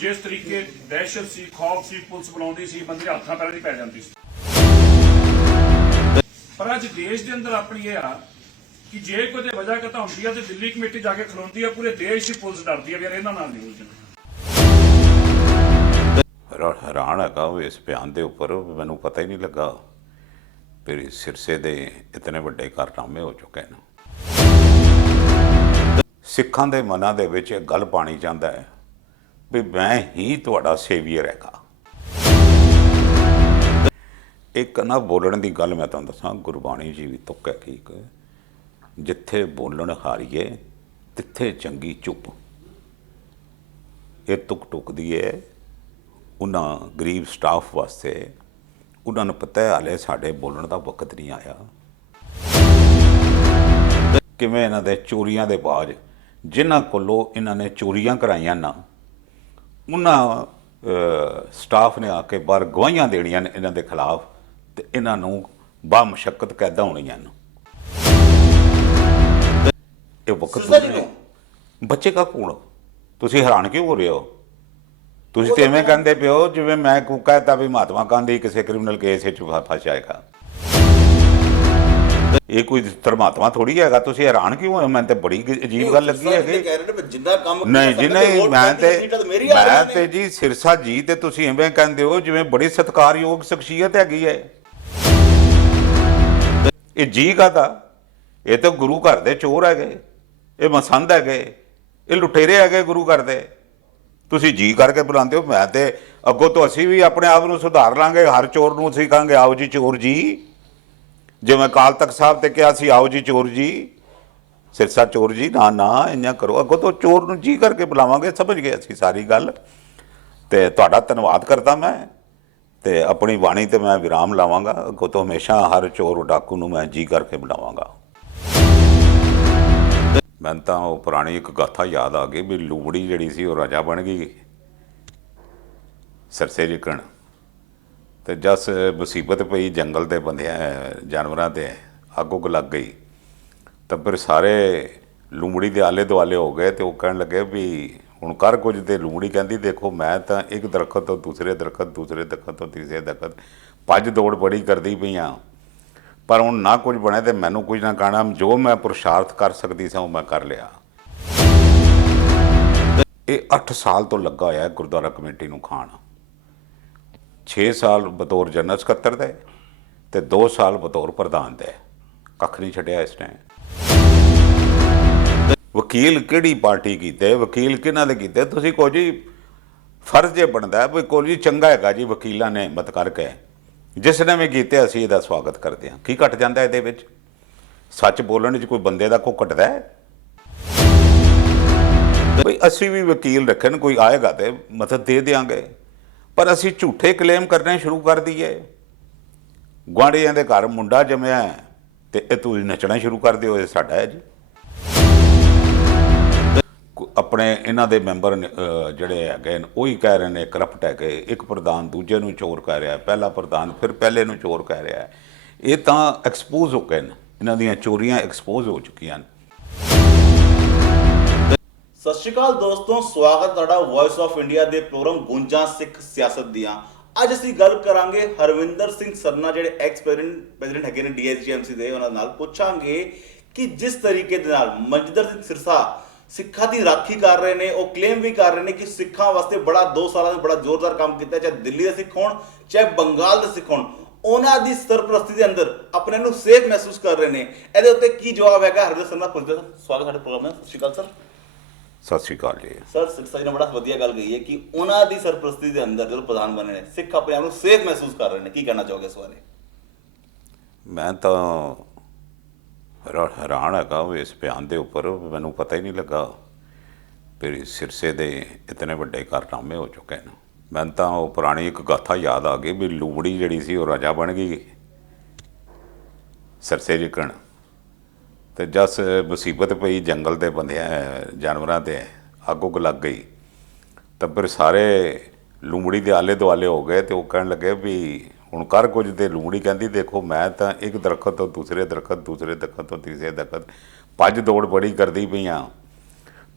जिस तरीके दहशत सी खौफ सी पुलिस बुलाਉਂਦੀ ਸੀ ਬੰਦੇ ਹੱਥਾਂ ਪੈਰਾਂ ਦੀ ਪੈ ਜਾਂਦੀ ਸੀ। ਪਰ ਅੱਜ ਦੇਸ਼ ਦੇ ਅੰਦਰ ਆਪਣੀ ਇਹ ਆ ਕਿ ਜੇ ਕੋਈ ਦੇ ਵਜ੍ਹਾ ਕਤਾ ਹੁੰਦੀ ਆ ਤੇ ਦਿੱਲੀ ਕਮੇਟੀ ਜਾ ਕੇ ਖਲੋਂਦੀ ਆ, ਪੂਰੇ ਦੇਸ਼ ਦੀ ਪੁਲਿਸ ਡਰਦੀ ਆ ਵੀ ਯਾਰ ਇਹਨਾਂ ਨਾਲ ਨਹੀਂ ਉਲਝਣਾ। हैरान है इस बयान के उपर मैनू पता ही नहीं लगा फिर सिरसे दे इतने वड्डे कारनामे हो चुके हैं। सिखां दे मनां दे विच एक गल पानी चाहता है भी मैं ही तुहाडा सेवियर हैगा। एक ना बोलण की गल मैं तुहानूं दसां, गुरबाणी जी भी तुक है ठीक, जिथे बोलण हारीए तिथे चंगी चुप। ये तुक टुकदी है उन्होंने गरीब स्टाफ वास्ते, उन्होंने पता है हाले साढ़े बोलने का वक्त नहीं आया। किवें इन्हां दे चोरियां दे बाज जिन्हां कोलों इन्हां ने चोरियां कराइयां ना, उन्हां स्टाफ ने आके बाहर गवाहियां देनियां ने इन्हां दे खिलाफ, ते इन्हां नूं बामशक्कत कैदा होणीआं ने। ये वक्त बच्चे का कौन? तुसीं हैरान क्यों हो रहे हो? तुसीं तो इवें कहते पे हो जिवें मैं कहता भी महात्मा गांधी किसी क्रिमिनल केस फस जाएगा। ये कोई धर्मात्मा थोड़ी है। तुसीं हैरान क्यों हो? मैं तो बड़ी अजीब गल लगी है। नहीं जी नहीं, मैं तो जी सिरसा जी तो तुसीं इवें कहते हो जिवें बड़ी सत्कारयोग शख्सियत हैगी है। ये जी काहदा? ये तो गुरु घर दे चोर है, ये मसंद है, ये लुटेरे है गुरु घर दे। तुसीं जी करके बुलाते हो। मैं तो अगों तो असीं भी अपने आप को सुधार लांगे, हर चोर नूं असीं कहांगे आओ जी चोर जी। जिवें अकाल तख्त साहब ते कहा सी आओ जी चोर जी, सिरसा चोर जी, ना ना इयां करो। अगों तो चोर नूं जी करके बुलावांगे। समझ गए असीं सारी गल। ते तुहाडा धन्नवाद करता मैं, ते अपनी बाणी ते मैं विराम लावांगा। अगों तो हमेशा हर चोर डाकू नूं मैं जी करके बुलावांगा। मैं तो पुरानी एक गाथा याद आ गई भी लूमड़ी जी सी राजा बन गई सरसे जिकण, तो जस मुसीबत पई जंगल के बंद जानवरों से अग उग लग गई, तो फिर सारे लूमड़ी के आले दुआले हो गए। तो वह कह लगे भी हुण कर कुछ। तो लूमड़ी कहती देखो मैं तो एक दरखत तो दूसरे दरखत, दूसरे दरखत तो तीसरे दरखत भज दौड़ बड़ी करती पई हाँ, पर हुण ना कुछ बने तो मैनू कुछ ना कहना। जो मैं पुरुषार्थ कर सकती सी मैं कर लिया। ये 8 साल तो लगा होया गुरुद्वारा कमेटी नूं खाण। 6 साल बतौर जनरल सकत्तर दे ते 2 साल बतौर प्रधान दे। कख नहीं छड्डिया इस टाइम। वकील किहड़ी पार्टी कीते, वकील किन्हां दे कीते? तुसीं कहो जी फर्ज ये बनता है भी कोई जी चंगा हैगा जी वकीलां ने मत करके, जिसने भी कीते असीं इहदा स्वागत करते हैं। की घट जाता इहदे विच? सच बोलण च कोई बंदे दा कोई घटदा है? बई असीं भी वकील रखे, कोई आएगा तो मदद दे देंगे, पर असीं झूठे क्लेम करने शुरू कर दीए। गुआढ़ियां दे घर मुंडा जम्मिया तो ये तुसीं नचना शुरू कर दिओ, ये साडा है जी। अपने इन्हां दे मैंबर जिहड़े हैगे वही कह रहे हैं करप्ट है। एक प्रधान दूजे नूं चोर कह रहा है, पहला प्रधान फिर पहले नूं चोर कह रहा है। ये तो एक्सपोज हो गए, इन्हां दीयां चोरियां एक्सपोज हो चुकियां। सत श्री अकाल दोस्तों, स्वागत तुहाडा वॉइस ऑफ इंडिया दे प्रोग्राम गुंजां सिख सियासत दियां। अज असीं गल करांगे हरविंदर सिंह सरना जिहड़े एक्स प्रेजिडेंट हैगे ने DSGMC दे। उन्हां नाल पुछांगे कि जिस तरीके दे नाल मनजिंदर सिंह सिरसा सिखा की राखी कर रहे हैं, वो क्लेम भी कर रहे हैं कि सिखा वास्ते बड़ा 2 साल बड़ा जोरदार काम किया, चाहे दिल्ली के सिख हो चाहे बंगाल के सिख हो, उन्होंने की सरपरस्ती के अंदर अपने नूं सेफ महसूस कर रहे हैं। ये उत्ते की जवाब है? हरविंदर सरना पुछदे। स्वागत है प्रोग्राम में। सत श्री अकाल सर। सत श्री अकाल जी। सर सिरसा जी ने बड़ा वधिया गल कही है कि उन्होंने की सरपरस्ती के अंदर जो प्रधान बने ने सिख अपने आप को सेफ महसूस कर रहे हैं। की कहना चाहोगे इस बारे? मैं तो हैरान है इस बयान के उपर मैनू पता ही नहीं लगा फिर सिरसे दे इतने वड्डे कारनामे हो चुके हैं। मैं तो पुरानी एक गाथा याद आ गई भी लूमड़ी जी सी राजा बन गई सरसे जिकण, तो जस मुसीबत पई जंगल के बंद जानवरों से अग उग लग गई, तो फिर सारे लूमड़ी के आले दुआले हो गए। तो वह कह लगे भी हुण कर कुछ। तो लूमड़ी कहती देखो मैं तो एक दरखत तो दूसरे दरखत, दूसरे दरखत तो तीसरे दरखत भज दौड़ बड़ी करती पई हाँ,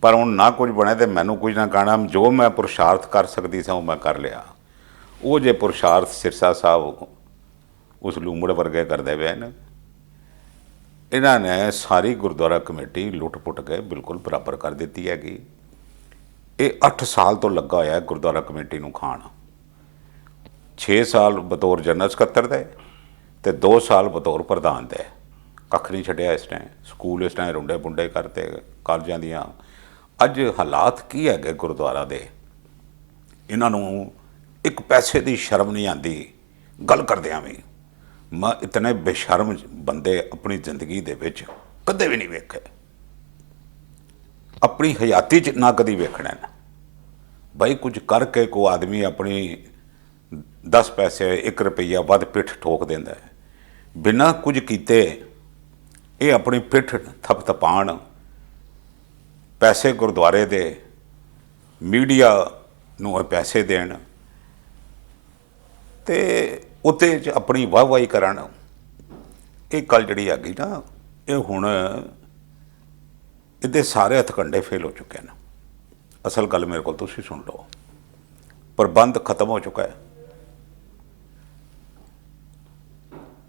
ਪਰ ਹੁਣ ਨਾ ਕੁਝ ਬਣੇ ਤੇ ਮੈਨੂੰ ਕੁਝ ਨਾ ਕਹਿਣਾ। ਜੋ ਮੈਂ ਪੁਰਸ਼ਾਰਥ ਕਰ ਸਕਦੀ ਸਾਂ ਉਹ ਮੈਂ ਕਰ ਲਿਆ। ਉਹ ਜੇ ਪੁਰਸ਼ਾਰਥ ਸਿਰਸਾ ਸਾਹਿਬ ਉਸ ਲੂੰਬੜ ਵਰਗੇ ਕਰਦੇ ਪਏ ਨੇ, ਇਹਨਾਂ ਨੇ ਸਾਰੀ ਗੁਰਦੁਆਰਾ ਕਮੇਟੀ ਲੁੱਟ ਪੁੱਟ ਕੇ ਬਿਲਕੁਲ ਬਰਾਬਰ ਕਰ ਦਿੱਤੀ ਹੈਗੀ। ਇਹ 8 ਸਾਲ ਤੋਂ ਲੱਗਾ ਹੋਇਆ ਗੁਰਦੁਆਰਾ ਕਮੇਟੀ ਨੂੰ ਖਾਣ। 6 ਸਾਲ ਬਤੌਰ ਜਨਰਲ ਸਕੱਤਰ ਦੇ ਤੇ 2 ਸਾਲ ਬਤੌਰ ਪ੍ਰਧਾਨ ਦੇ। ਕੱਖ ਨਹੀਂ ਛੱਡਿਆ ਇਸ ਟਾਈਮ। ਸਕੂਲ ਇਸ ਟਾਈਮ ਰੁੰਡੇ ਪੁੰਡੇ ਕਰਤੇ ਕਾਲਜਾਂ ਦੀਆਂ। ਅੱਜ ਹਾਲਾਤ ਕੀ ਹੈਗੇ ਗੁਰਦੁਆਰਾ ਦੇ, ਇਹਨਾਂ ਨੂੰ ਇੱਕ ਪੈਸੇ ਦੀ ਸ਼ਰਮ ਨਹੀਂ ਆਉਂਦੀ ਗੱਲ ਕਰਦਿਆਂ ਵੀ। ਮੈਂ ਇਤਨੇ ਬੇਸ਼ਰਮ ਬੰਦੇ ਆਪਣੀ ਜ਼ਿੰਦਗੀ ਦੇ ਵਿੱਚ ਕਦੇ ਵੀ ਨਹੀਂ ਵੇਖੇ, ਆਪਣੀ ਹਯਾਤੀ 'ਚ ਨਾ ਕਦੀ ਵੇਖਣਾ ਨਾ। ਬਈ ਕੁਝ ਕਰਕੇ ਕੋ ਆਦਮੀ ਆਪਣੀ 10 ਪੈਸੇ 1 ਰੁਪਈਆ ਵੱਧ ਪਿੱਠ ਠੋਕ ਦਿੰਦਾ ਹੈ, ਬਿਨਾਂ ਕੁਝ ਕੀਤੇ। ਇਹ ਆਪਣੀ ਪਿੱਠ ਥਪਥਪਾਣ, ਪੈਸੇ ਗੁਰਦੁਆਰੇ ਦੇ, ਮੀਡੀਆ ਨੂੰ ਇਹ ਪੈਸੇ ਦੇਣ ਤੇ ਉੱਤੇ 'ਚ ਆਪਣੀ ਵਾਹਵਾਹੀ ਕਰਨ। ਇਹ ਗੱਲ ਜਿਹੜੀ ਹੈਗੀ ਨਾ, ਇਹ ਹੁਣ ਇਹਦੇ ਸਾਰੇ ਹਥਕੰਡੇ ਫੇਲ ਹੋ ਚੁੱਕੇ ਨੇ। ਅਸਲ ਗੱਲ ਮੇਰੇ ਕੋਲ ਤੁਸੀਂ ਸੁਣ ਲਓ, ਪ੍ਰਬੰਧ ਖਤਮ ਹੋ ਚੁੱਕਾ ਹੈ।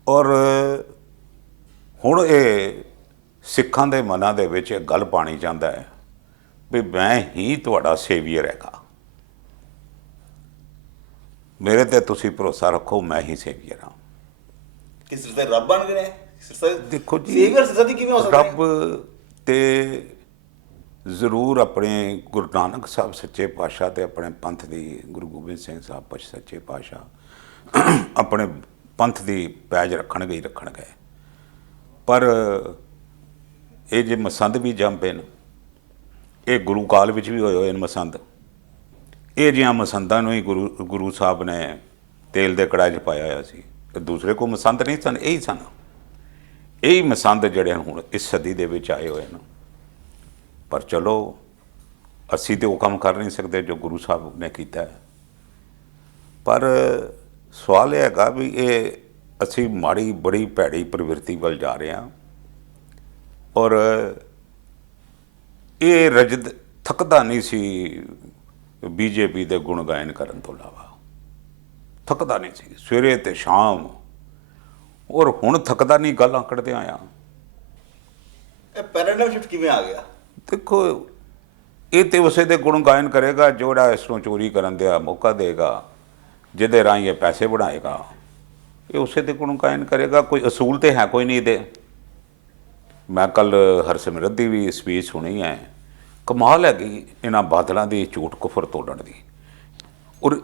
ਔਰ ਹੁਣ ਇਹ ਸਿੱਖਾਂ ਦੇ ਮਨਾਂ ਦੇ ਵਿੱਚ ਇਹ ਗੱਲ ਪਾਣੀ ਚਾਹੁੰਦਾ ਹੈ ਵੀ ਮੈਂ ਹੀ ਤੁਹਾਡਾ ਸੇਵੀਅਰ ਹੈਗਾ, ਮੇਰੇ ਤੇ ਤੁਸੀਂ ਭਰੋਸਾ ਰੱਖੋ, ਮੈਂ ਹੀ ਸੇਵੀਅਰ ਹਾਂ। ਕਿ ਸਿਰਸੇ ਰੱਬ ਬਣ ਗਏ ਨੇ? ਦੇਖੋ ਜੀ, ਸੇਵੀਅਰ ਸਿਰਸੇ ਦੀ ਕਿਵੇਂ ਹੋ ਸਕਦਾ? ਰੱਬ ਤੇ ਜ਼ਰੂਰ ਆਪਣੇ ਗੁਰੂ ਨਾਨਕ ਸਾਹਿਬ ਸੱਚੇ ਪਾਤਸ਼ਾਹ ਤੇ ਆਪਣੇ ਪੰਥ ਦੀ, ਗੁਰੂ ਗੋਬਿੰਦ ਸਿੰਘ ਸਾਹਿਬ ਸੱਚੇ ਪਾਤਸ਼ਾਹ ਆਪਣੇ ਪੰਥ ਦੀ ਪੈਜ ਰੱਖਣਗੇ ਹੀ ਰੱਖਣਗੇ। ਪਰ ਇਹ ਜੇ ਮਸੰਦ ਵੀ ਜੰਮ ਪਏ ਨੇ, ਇਹ ਗੁਰੂ ਕਾਲ ਵਿੱਚ ਵੀ ਹੋਏ ਨੇ ਮਸੰਦ। ਇਹ ਜਿਹੀਆਂ ਮਸੰਦਾਂ ਨੂੰ ਹੀ ਗੁਰੂ ਸਾਹਿਬ ਨੇ ਤੇਲ ਦੇ ਕੜਾਹ 'ਚ ਪਾਇਆ ਹੋਇਆ ਸੀ। ਦੂਸਰੇ ਕੋਈ ਮਸੰਦ ਨਹੀਂ ਸਨ, ਇਹੀ ਸਨ। ਇਹੀ ਮਸੰਦ ਜਿਹੜੇ ਹੁਣ ਇਸ ਸਦੀ ਦੇ ਵਿੱਚ ਆਏ ਹੋਏ ਨੇ। ਪਰ ਚਲੋ, ਅਸੀਂ ਤਾਂ ਉਹ ਕੰਮ ਕਰ ਨਹੀਂ ਸਕਦੇ ਜੋ ਗੁਰੂ ਸਾਹਿਬ ਨੇ ਕੀਤਾ ਹੈ। ਪਰ ਸਵਾਲ ਇਹ ਹੈਗਾ ਵੀ ਇਹ ਅਸੀਂ ਮਾੜੀ ਬੜੀ ਭੈੜੀ ਪ੍ਰਵਿਰਤੀ ਵੱਲ ਜਾ ਰਹੇ ਹਾਂ। ਔਰ ਇਹ ਰਜਦ ਥੱਕਦਾ ਨਹੀਂ ਸੀ ਬੀਜੇਪੀ ਦੇ ਗੁਣ ਗਾਇਨ ਕਰਨ ਤੋਂ ਇਲਾਵਾ, ਥੱਕਦਾ ਨਹੀਂ ਸੀ ਸਵੇਰੇ ਤੇ ਸ਼ਾਮ। ਔਰ ਹੁਣ ਥੱਕਦਾ ਨਹੀਂ ਗਾਲਾਂ ਕੱਢਦੇ ਆਇਆ। ਇਹ ਪੈਰਾਡਾਈਮ ਸ਼ਿਫਟ ਕਿਵੇਂ ਆ ਗਿਆ? ਦੇਖੋ, ਇਹ ਤੇ ਉਸੇ ਦੇ ਗੁਣ ਗਾਇਨ ਕਰੇਗਾ ਜਿਹੜਾ ਇਸ ਨੂੰ ਚੋਰੀ ਕਰਨ ਦਾ ਮੌਕਾ ਦੇਗਾ, ਜਿਹਦੇ ਰਾਹੀਂ ਇਹ ਪੈਸੇ ਬਣਾਏਗਾ। ਇਹ ਉਸੇ ਦੇ ਗੁਣ ਗਾਇਨ ਕਰੇਗਾ। ਕੋਈ ਅਸੂਲ ਤੇ ਹੈ ਕੋਈ ਨਹੀਂ ਇਹਦੇ। ਮੈਂ ਕੱਲ ਹਰਸਿਮਰਤ ਦੀ ਵੀ ਸਪੀਚ ਸੁਣੀ ਹੈ। ਕਮਾਲ ਹੈਗੀ ਇਹਨਾਂ ਬਾਦਲਾਂ ਦੀ ਝੂਠ ਕੁਫਰ ਤੋੜਨ ਦੀ। ਔਰ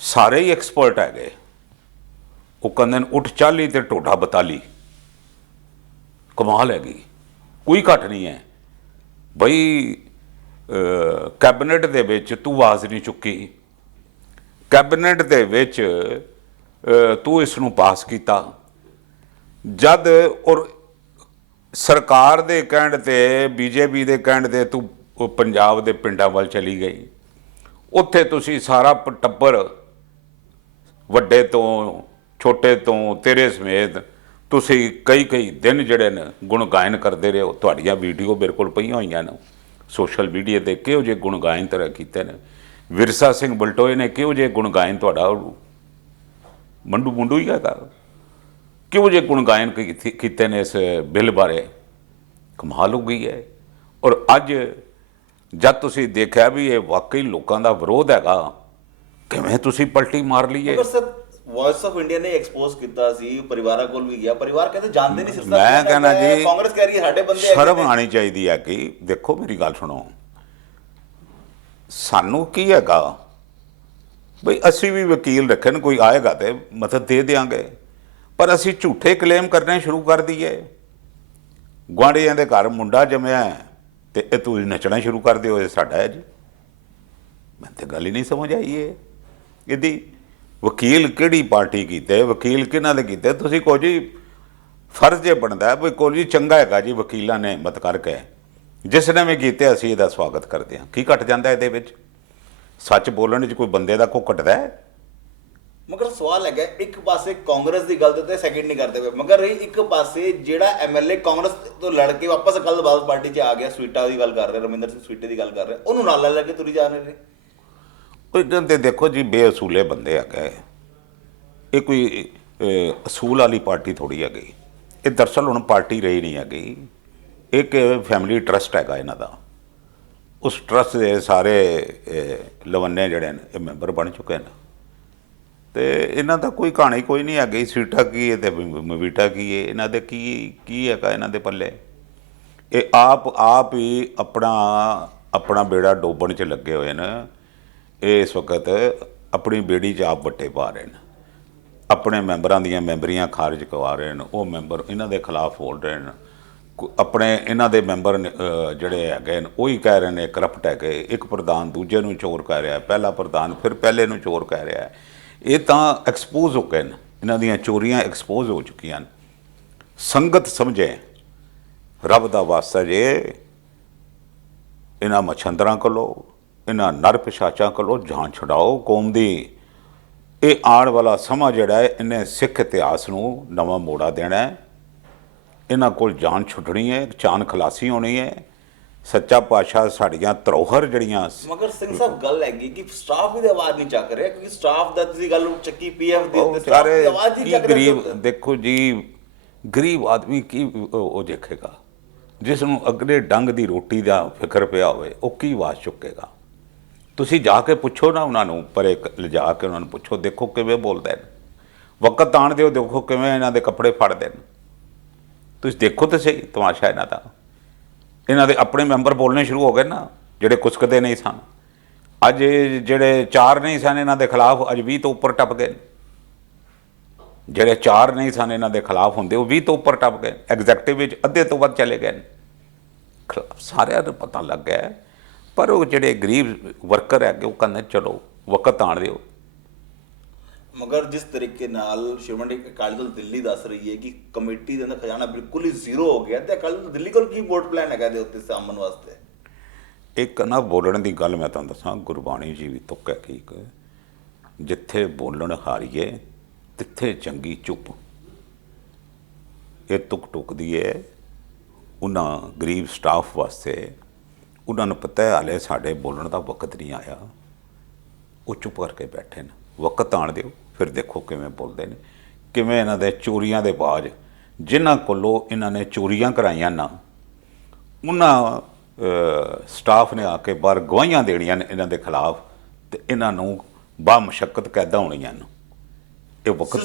ਸਾਰੇ ਹੀ ਐਕਸਪਰਟ ਹੈਗੇ। ਉਹ ਕਹਿੰਦੇ ਨੇ ਉੱਠ ਚਾਲੀ ਤੇ ਟੋਡਾ ਬਤਾਲੀ। ਕਮਾਲ ਹੈਗੀ, ਕੋਈ ਘੱਟ ਨਹੀਂ ਹੈ। ਬਈ ਕੈਬਨਿਟ ਦੇ ਵਿੱਚ ਤੂੰ ਆਵਾਜ਼ ਨਹੀਂ ਚੁੱਕੀ, ਕੈਬਨਿਟ ਦੇ ਵਿੱਚ ਤੂੰ ਇਸ ਨੂੰ ਪਾਸ ਕੀਤਾ, ਜਦ ਔਰ ਸਰਕਾਰ ਦੇ ਕਹਿਣ ਤੇ, ਬੀਜੇਪੀ ਦੇ ਕਹਿਣ ਤੇ ਤੂੰ ਪੰਜਾਬ ਦੇ ਪਿੰਡਾਂ ਵੱਲ ਚਲੀ ਗਈ। ਉੱਥੇ ਤੁਸੀਂ ਸਾਰਾ ਟੱਬਰ, ਵੱਡੇ ਤੋਂ ਛੋਟੇ ਤੋਂ ਤੇਰੇ ਸਮੇਤ, ਤੁਸੀਂ ਕਈ ਦਿਨ ਜਿਹੜੇ ਨੇ ਗੁਣ ਗਾਇਨ ਕਰਦੇ ਰਹੇ ਹੋ। ਤੁਹਾਡੀਆਂ ਵੀਡੀਓ ਮੇਰੇ ਕੋਲ ਪਈਆਂ ਹੋਈਆਂ ਨੇ ਸੋਸ਼ਲ ਮੀਡੀਆ 'ਤੇ, ਕਿਹੋ ਜਿਹੇ ਗੁਣ ਗਾਇਨ ਤਰ੍ਹਾਂ ਕੀਤੇ ਨੇ। ਵਿਰਸਾ ਸਿੰਘ ਬਲਟੋਏ ਨੇ ਕਿਹੋ ਜਿਹੇ ਗੁਣ ਗਾਇਨ, ਤੁਹਾਡਾ ਮੰਡੂ ਹੀ ਹੈਗਾ, ਕਿਹੋ ਜਿਹੇ ਗੁਣ ਗਾਇਨ ਕੀਤੇ ਨੇ ਇਸ ਬਿੱਲ ਬਾਰੇ। ਕਮਾਲ ਹੋ ਗਈ ਹੈ। ਔਰ ਅੱਜ ਜਦ ਤੁਸੀਂ ਦੇਖਿਆ ਵੀ ਇਹ ਵਾਕਈ ਲੋਕਾਂ ਦਾ ਵਿਰੋਧ ਹੈਗਾ, ਕਿਵੇਂ ਤੁਸੀਂ ਪਲਟੀ ਮਾਰ ਲਈਏ। ਪਰ ਸਰ, ਵੌਇਸ ਆਫ ਇੰਡੀਆ ਨੇ ਐਕਸਪੋਜ਼ ਕੀਤਾ ਸੀ, ਪਰਿਵਾਰਾਂ ਕੋਲ ਵੀ ਗਿਆ, ਪਰਿਵਾਰ ਕਹਿੰਦੇ ਜਾਣਦੇ ਨਹੀਂ ਸਿਰਸਾ। ਮੈਂ ਕਹਿੰਦਾ ਜੀ, ਕਾਂਗਰਸ ਕਹਿ ਰਹੀ ਹੈ ਸਾਡੇ ਬੰਦੇ ਸ਼ਰਮ ਆਉਣੀ ਚਾਹੀਦੀ ਹੈ। ਕਿ ਦੇਖੋ ਮੇਰੀ ਗੱਲ ਸੁਣੋ, ਸਾਨੂੰ ਕੀ ਹੈਗਾ ਬਈ, ਅਸੀਂ ਵੀ ਵਕੀਲ ਰੱਖੇ ਨੇ, ਕੋਈ ਆਏਗਾ ਤੇ ਮਦਦ ਦੇ ਦਿਆਂਗੇ। ਪਰ ਅਸੀਂ ਝੂਠੇ ਕਲੇਮ ਕਰਨੇ ਸ਼ੁਰੂ ਕਰ ਦਈਏ। ਗੁਆਂਢੀਆਂ ਦੇ ਘਰ ਮੁੰਡਾ ਜੰਮਿਆ ਤੇ ਇਹ ਤੁਸੀਂ ਨੱਚਣਾ ਸ਼ੁਰੂ ਕਰ ਦਿਓ, ਇਹ ਸਾਡਾ ਹੈ ਜੀ। ਮੈਨੂੰ ਤਾਂ ਗੱਲ ਹੀ ਨਹੀਂ ਸਮਝ ਆਈ ਇਹਦੀ। ਵਕੀਲ ਕਿਹੜੀ ਪਾਰਟੀ ਕੀਤੇ, ਵਕੀਲ ਕਿਹਨਾਂ ਦੇ ਕੀਤੇ? ਤੁਸੀਂ ਕਹੋ ਜੀ ਫਰਜ਼ ਇਹ ਬਣਦਾ ਵੀ ਕੋਈ ਜੀ ਚੰਗਾ ਹੈਗਾ ਜੀ, ਵਕੀਲਾਂ ਨੇ ਹਿੰਮਤ ਕਰਕੇ ਜਿਸ ਨੇ ਵੀ ਕੀਤੇ ਅਸੀਂ ਇਹਦਾ ਸਵਾਗਤ ਕਰਦੇ ਹਾਂ। ਕੀ ਘਟ ਜਾਂਦਾ ਇਹਦੇ ਵਿੱਚ? ਸੱਚ ਬੋਲਣ 'ਚ ਕੋਈ ਬੰਦੇ ਦਾ ਕੋ ਘਟਦਾ ਹੈ? ਮਗਰ ਸਵਾਲ ਹੈਗਾ, ਇੱਕ ਪਾਸੇ ਕਾਂਗਰਸ ਦੀ ਗੱਲ ਤੇ ਸੈਕਿੰਡ ਨਹੀਂ ਕਰਦੇ ਪਏ, ਮਗਰ ਇਹ ਇੱਕ ਪਾਸੇ ਜਿਹੜਾ ਐਮਐਲਏ ਕਾਂਗਰਸ ਤੋਂ ਲੜ ਕੇ ਵਾਪਸ ਅਕਾਲੀ ਦਲ ਪਾਰਟੀ 'ਚ ਆ ਗਿਆ, ਸਵੀਟਾ ਦੀ ਗੱਲ ਕਰ ਰਹੇ, ਰਮਿੰਦਰ ਸਿੰਘ ਸਵੀਟੇ ਦੀ ਗੱਲ ਕਰ ਰਹੇ, ਉਹਨੂੰ ਨਾਲ ਲੈ ਕੇ ਤੁਰੀ ਜਾ ਰਹੇ ਨੇ। ਉਹ ਤੇ ਦੇਖੋ ਜੀ, ਬੇਅਸੂਲੇ ਬੰਦੇ ਹੈਗੇ, ਇਹ ਕੋਈ ਅਸੂਲ ਵਾਲੀ ਪਾਰਟੀ ਥੋੜੀ ਹੈਗੀ। ਇਹ ਦਰਅਸਲ ਹੁਣ ਪਾਰਟੀ ਰਹੀ ਨਹੀਂ ਹੈਗੀ, ਇੱਕ ਫੈਮਿਲੀ ਟਰਸਟ ਹੈਗਾ ਇਹਨਾਂ ਦਾ। ਉਸ ਟਰਸਟ ਦੇ ਸਾਰੇ ਲਵੰਨੇ ਜਿਹੜੇ ਨੇ ਇਹ ਮੈਂਬਰ ਬਣ ਚੁੱਕੇ ਨੇ, ਤੇ ਇਹਨਾਂ ਦਾ ਕੋਈ ਕਹਾਣੀ ਕੋਈ ਨਹੀਂ ਹੈਗੀ। ਸੀਟਾ ਕੀ ਹੈ ਤੇ ਮਵੀਟਾ ਕੀ ਹੈ, ਇਹਨਾਂ ਦੇ ਕੀ ਹੈਗਾ ਇਹਨਾਂ ਦੇ ਪੱਲੇ। ਇਹ ਆਪ ਹੀ ਆਪਣਾ ਬੇੜਾ ਡੋਬਣ 'ਚ ਲੱਗੇ ਹੋਏ ਨੇ। ਇਹ ਇਸ ਵਕਤ ਆਪਣੀ ਬੇੜੀ 'ਚ ਆਪ ਵੱਟੇ ਪਾ ਰਹੇ ਨੇ, ਆਪਣੇ ਮੈਂਬਰਾਂ ਦੀਆਂ ਮੈਂਬਰੀਆਂ ਖਾਰਜ ਕਰਵਾ ਰਹੇ ਨੇ। ਉਹ ਮੈਂਬਰ ਇਹਨਾਂ ਦੇ ਖਿਲਾਫ ਬੋਲ ਰਹੇ ਨੇ। ਆਪਣੇ ਇਹਨਾਂ ਦੇ ਮੈਂਬਰ ਜਿਹੜੇ ਹੈਗੇ ਨੇ ਉਹੀ ਕਹਿ ਰਹੇ ਨੇ ਕਰਪਟ ਹੈਗੇ। ਇੱਕ ਪ੍ਰਧਾਨ ਦੂਜੇ ਨੂੰ ਚੋਰ ਕਹਿ ਰਿਹਾ, ਪਹਿਲਾ ਪ੍ਰਧਾਨ ਫਿਰ ਪਹਿਲੇ ਨੂੰ ਚੋਰ ਕਹਿ ਰਿਹਾ। ਇਹ ਤਾਂ ਐਕਸਪੋਜ਼ ਹੋ ਗਏ ਨੇ, ਇਹਨਾਂ ਦੀਆਂ ਚੋਰੀਆਂ ਐਕਸਪੋਜ਼ ਹੋ ਚੁੱਕੀਆਂ ਨੇ। ਸੰਗਤ ਸਮਝੇ, ਰੱਬ ਦਾ ਵਾਸਤਾ ਜੇ ਇਹਨਾਂ ਮਛੰਦਰਾਂ ਕੋਲੋਂ, ਇਹਨਾਂ ਨਰ ਪਿਸ਼ਾਚਾਂ ਕੋਲੋਂ ਜਾਨ ਛੁਡਾਓ ਕੌਮ ਦੀ। ਇਹ ਆਉਣ ਵਾਲਾ ਸਮਾਂ ਜਿਹੜਾ ਹੈ, ਇਹਨੇ ਸਿੱਖ ਇਤਿਹਾਸ ਨੂੰ ਨਵਾਂ ਮੋੜਾ ਦੇਣਾ ਹੈ। ਇਹਨਾਂ ਕੋਲ ਜਾਨ ਛੁੱਟਣੀ ਹੈ, ਜਾਨ ਖਲਾਸੀ ਹੋਣੀ ਹੈ। ਸੱਚਾ ਪਾਤਸ਼ਾਹ ਸਾਡੀਆਂ ਧਰੋਹਰ ਜਿਹੜੀਆਂ। ਮਗਰ ਸਿੰਘ ਸਾਹਿਬ ਗੱਲ ਹੈਗੀ ਕਿ ਸਟਾਫ ਦੀ ਆਵਾਜ਼ ਨਹੀਂ ਚੱਕ ਰਿਹਾ, ਕਿਉਂਕਿ ਸਟਾਫ ਦਾ ਤੁਸੀਂ ਗੱਲ ਚੱਕੀ ਪੀਐਫ ਦੀ, ਸਟਾਫ ਦੀ ਆਵਾਜ਼ ਨਹੀਂ ਚੱਕ ਰਿਹਾ। ਗਰੀਬ ਦੇਖੋ ਜੀ, ਗਰੀਬ ਆਦਮੀ ਕੀ ਉਹ ਦੇਖੇਗਾ? ਜਿਸ ਨੂੰ ਅਗਲੇ ਡੰਗ ਦੀ ਰੋਟੀ ਦਾ ਫਿਕਰ ਪਿਆ ਹੋਵੇ, ਉਹ ਕੀ ਆਵਾਜ਼ ਚੁੱਕੇਗਾ? ਤੁਸੀਂ ਜਾ ਕੇ ਪੁੱਛੋ ਨਾ ਉਹਨਾਂ ਨੂੰ, ਪਰੇ ਲਿਜਾ ਕੇ ਉਹਨਾਂ ਨੂੰ ਪੁੱਛੋ, ਦੇਖੋ ਕਿਵੇਂ ਬੋਲਦੇ ਨੇ। ਵਕਤ ਆਣ ਦਿਓ, ਦੇਖੋ ਕਿਵੇਂ ਇਹਨਾਂ ਦੇ ਕੱਪੜੇ ਫੜਦੇ ਨੇ। ਤੁਸੀਂ ਦੇਖੋ ਤਾਂ ਸਹੀ ਤਮਾਸ਼ਾ ਇਹਨਾਂ ਦਾ। ਇਹਨਾਂ ਦੇ ਆਪਣੇ ਮੈਂਬਰ ਬੋਲਣੇ ਸ਼ੁਰੂ ਹੋ ਗਏ ਨਾ, ਜਿਹੜੇ ਕੁਸਕਦੇ ਨਹੀਂ ਸਨ। ਅੱਜ ਜਿਹੜੇ 4 ਨਹੀਂ ਸਨ ਇਹਨਾਂ ਦੇ ਖਿਲਾਫ, ਅੱਜ 20 ਤੋਂ ਉੱਪਰ ਟੱਪ ਗਏ। ਜਿਹੜੇ 4 ਨਹੀਂ ਸਨ ਇਹਨਾਂ ਦੇ ਖਿਲਾਫ ਹੁੰਦੇ, ਉਹ 20 ਤੋਂ ਉੱਪਰ ਟੱਪ ਗਏ। ਐਗਜ਼ੈਕਟਿਵ ਵਿੱਚ ਅੱਧੇ ਤੋਂ ਵੱਧ ਚਲੇ ਗਏ। ਸਾਰਿਆਂ ਨੂੰ ਪਤਾ ਲੱਗ ਗਿਆ, ਪਰ ਉਹ ਜਿਹੜੇ ਗਰੀਬ ਵਰਕਰ ਹੈਗੇ ਉਹ ਕਹਿੰਦੇ ਚਲੋ ਵਕਤ ਆਣ ਦਿਓ। ਮਗਰ ਜਿਸ ਤਰੀਕੇ ਨਾਲ ਸ਼੍ਰੋਮਣੀ ਅਕਾਲੀ ਦਲ ਦਿੱਲੀ ਦੱਸ ਰਹੀ ਹੈ ਕਿ ਕਮੇਟੀ ਦੇ ਅੰਦਰ ਖਜ਼ਾਨਾ ਬਿਲਕੁਲ ਹੀ ਜ਼ੀਰੋ ਹੋ ਗਿਆ, ਤੇ ਅਕਾਲੀ ਦਲ ਦਿੱਲੀ ਕੋਲ ਕੀ ਵੋਟ ਪਲਾਨ ਹੈਗਾ ਦੇ ਉੱਤੇ ਸਾਹਮਣ ਵਾਸਤੇ? ਇੱਕ ਨਾ ਬੋਲਣ ਦੀ ਗੱਲ ਮੈਂ ਤੁਹਾਨੂੰ ਦੱਸਾਂ, ਗੁਰਬਾਣੀ ਜੀ ਵੀ ਤੁੱਕ ਹੈ ਠੀਕ, ਜਿੱਥੇ ਬੋਲਣ ਹਾਰੀਏ ਤਿੱਥੇ ਚੰਗੀ ਚੁੱਪ। ਇਹ ਤੁੱਕ ਟੁੱਕਦੀ ਹੈ ਉਹਨਾਂ ਗਰੀਬ ਸਟਾਫ ਵਾਸਤੇ। ਉਹਨਾਂ ਨੂੰ ਪਤਾ ਹੈ ਹਾਲੇ ਸਾਡੇ ਬੋਲਣ ਦਾ ਵਕਤ ਨਹੀਂ ਆਇਆ, ਉਹ ਚੁੱਪ ਕਰਕੇ ਬੈਠੇ ਨੇ। ਵਕਤ ਆਣ ਦਿਓ, ਫਿਰ ਦੇਖੋ ਕਿਵੇਂ ਬੋਲਦੇ ਨੇ, ਕਿਵੇਂ ਇਹਨਾਂ ਦੇ ਚੋਰੀਆਂ ਦੇ ਬਾਜ, ਜਿਨ੍ਹਾਂ ਕੋਲੋਂ ਇਹਨਾਂ ਨੇ ਚੋਰੀਆਂ ਕਰਾਈਆਂ ਨਾ, ਉਹਨਾਂ ਸਟਾਫ ਨੇ ਆ ਕੇ ਬਾਹਰ ਗਵਾਹੀਆਂ ਦੇਣੀਆਂ ਨੇ ਇਹਨਾਂ ਦੇ ਖਿਲਾਫ, ਤੇ ਇਹਨਾਂ ਨੂੰ ਬਾਮਸ਼ੱਕਤ ਕੈਦਾਂ ਹੋਣੀਆਂ ਨੇ। ਇਹ ਵਕਤ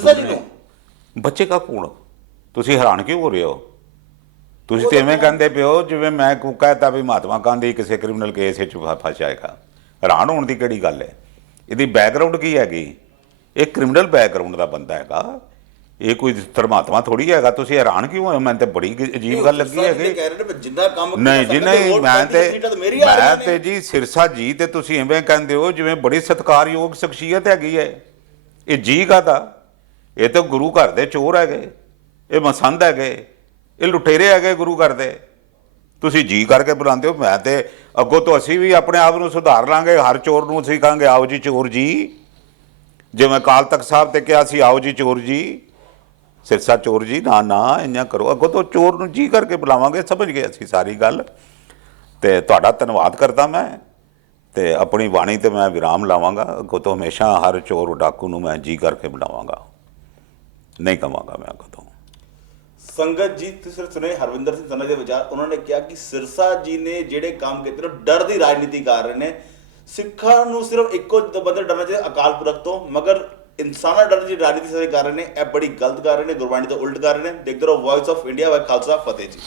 ਬੱਚੇ ਕਾ ਕੌਣ? ਤੁਸੀਂ ਹੈਰਾਨ ਕਿਉਂ ਹੋ ਰਹੇ ਹੋ? ਤੁਸੀਂ ਤੇ ਐਵੇਂ ਕਹਿੰਦੇ ਪਿਓ ਜਿਵੇਂ ਮੈਂ ਕਹਿਤਾ ਵੀ ਮਹਾਤਮਾ ਗਾਂਧੀ ਕਿਸੇ ਕ੍ਰਿਮੀਨਲ ਕੇਸ ਵਿੱਚ ਫਸ ਜਾਏਗਾ। ਹੈਰਾਨ ਹੋਣ ਦੀ ਕਿਹੜੀ ਗੱਲ ਹੈ? ਇਹਦੀ ਬੈਕਗਰਾਊਂਡ ਕੀ ਹੈਗੀ? ਇਹ ਕ੍ਰਿਮੀਨਲ ਬੈਕਗਰਾਊਂਡ ਦਾ ਬੰਦਾ ਹੈਗਾ, ਇਹ ਕੋਈ ਧਰਮਾਤਮਾ ਥੋੜੀ ਹੈਗਾ। ਤੁਸੀਂ ਹੈਰਾਨ ਕਿਉਂ ਹੋਏ? ਮੈਨੂੰ ਤੇ ਬੜੀ ਅਜੀਬ ਗੱਲ ਲੱਗੀ ਹੈਗੀ। ਨਹੀਂ ਜੀ ਨਹੀਂ, ਮੈਂ ਤੇ ਜੀ ਸਿਰਸਾ ਜੀ ਤੇ ਤੁਸੀਂ ਐਵੇਂ ਕਹਿੰਦੇ ਹੋ ਜਿਵੇਂ ਬੜੀ ਸਤਿਕਾਰਯੋਗ ਸ਼ਖਸੀਅਤ ਹੈਗੀ ਹੈ। ਇਹ ਜੀ ਕਾਹਦਾ? ਇਹ ਤਾਂ ਗੁਰੂ ਘਰ ਦੇ ਚੋਰ ਹੈਗੇ, ਇਹ ਮਸੰਦ ਹੈਗੇ, ਇਹ ਲੁਟੇਰੇ ਹੈਗੇ ਗੁਰੂ ਘਰ ਦੇ। ਤੁਸੀਂ ਜੀ ਕਰਕੇ ਬੁਲਾਉਂਦੇ ਹੋ। ਮੈਂ ਤੇ ਅੱਗੋਂ ਤੋਂ ਅਸੀਂ ਵੀ ਆਪਣੇ ਆਪ ਨੂੰ ਸੁਧਾਰ ਲਾਂਗੇ। ਹਰ ਚੋਰ ਨੂੰ ਅਸੀਂ ਕਹਾਂਗੇ ਆਓ ਜੀ ਚੋਰ ਜੀ, ਜਿਵੇਂ ਅਕਾਲ ਤਖਤ ਸਾਹਿਬ ਤੇ ਕਿਹਾ ਸੀ ਆਓ ਜੀ ਚੋਰ ਜੀ, ਸਿਰਸਾ ਚੋਰ ਜੀ। ਨਾ ਇੰਨਾ ਕਰੋ, ਅੱਗੋਂ ਤੋਂ ਚੋਰ ਨੂੰ ਜੀ ਕਰਕੇ ਬੁਲਾਵਾਂਗੇ। ਸਮਝ ਗਏ ਅਸੀਂ ਸਾਰੀ ਗੱਲ। ਤੇ ਤੁਹਾਡਾ ਧੰਨਵਾਦ ਕਰਦਾ ਮੈਂ, ਤੇ ਆਪਣੀ ਬਾਣੀ ਤੇ ਮੈਂ ਵਿਰਾਮ ਲਾਵਾਂਗਾ। ਅੱਗੋਂ ਤੋਂ ਹਮੇਸ਼ਾ ਹਰ ਚੋਰ ਡਾਕੂ ਨੂੰ ਮੈਂ ਜੀ ਕਰਕੇ ਬੁਲਾਵਾਂਗਾ, ਨਹੀਂ ਕਵਾਂਗਾ ਮੈਂ ਅੱਗੋਂ ਤੋਂ। ਸੰਗਤ ਜੀ ਤੁਸੀਂ ਸੁਣੇ ਹਰਵਿੰਦਰ ਸਿੰਘ ਸੰਨਾ ਦੇ ਵਿਚਾਰ। ਉਹਨਾਂ ਨੇ ਕਿਹਾ ਕਿ ਸਿਰਸਾ ਜੀ ਨੇ ਜਿਹੜੇ ਕੰਮ ਕੀਤੇ ਨੇ ਡਰ ਦੀ ਰਾਜਨੀਤੀ ਕਰ ਰਹੇ ਨੇ। ਸਿੱਖਾਂ ਨੂੰ ਸਿਰਫ ਇੱਕੋ ਬੰਦੇ ਡਰਨਾ ਚਾਹੀਦਾ, ਅਕਾਲ ਪੁਰਖ ਤੋਂ, ਮਗਰ ਇਨਸਾਨਾਂ ਡਰ ਦੀ ਰਾਜਨੀਤੀ ਸਾਰੇ ਕਰ ਰਹੇ ਨੇ। ਇਹ ਬੜੀ ਗਲਤ ਕਰ ਰਹੇ ਨੇ, ਗੁਰਬਾਣੀ ਤੋਂ ਉਲਟ ਕਰ ਰਹੇ ਨੇ। ਦੇਖਦੇ ਰਹੋ ਵੌਇਸ ਆਫ ਇੰਡੀਆ। ਵਾਹਿ ਖਾਲਸਾ, ਫਤਿਹ ਜੀ।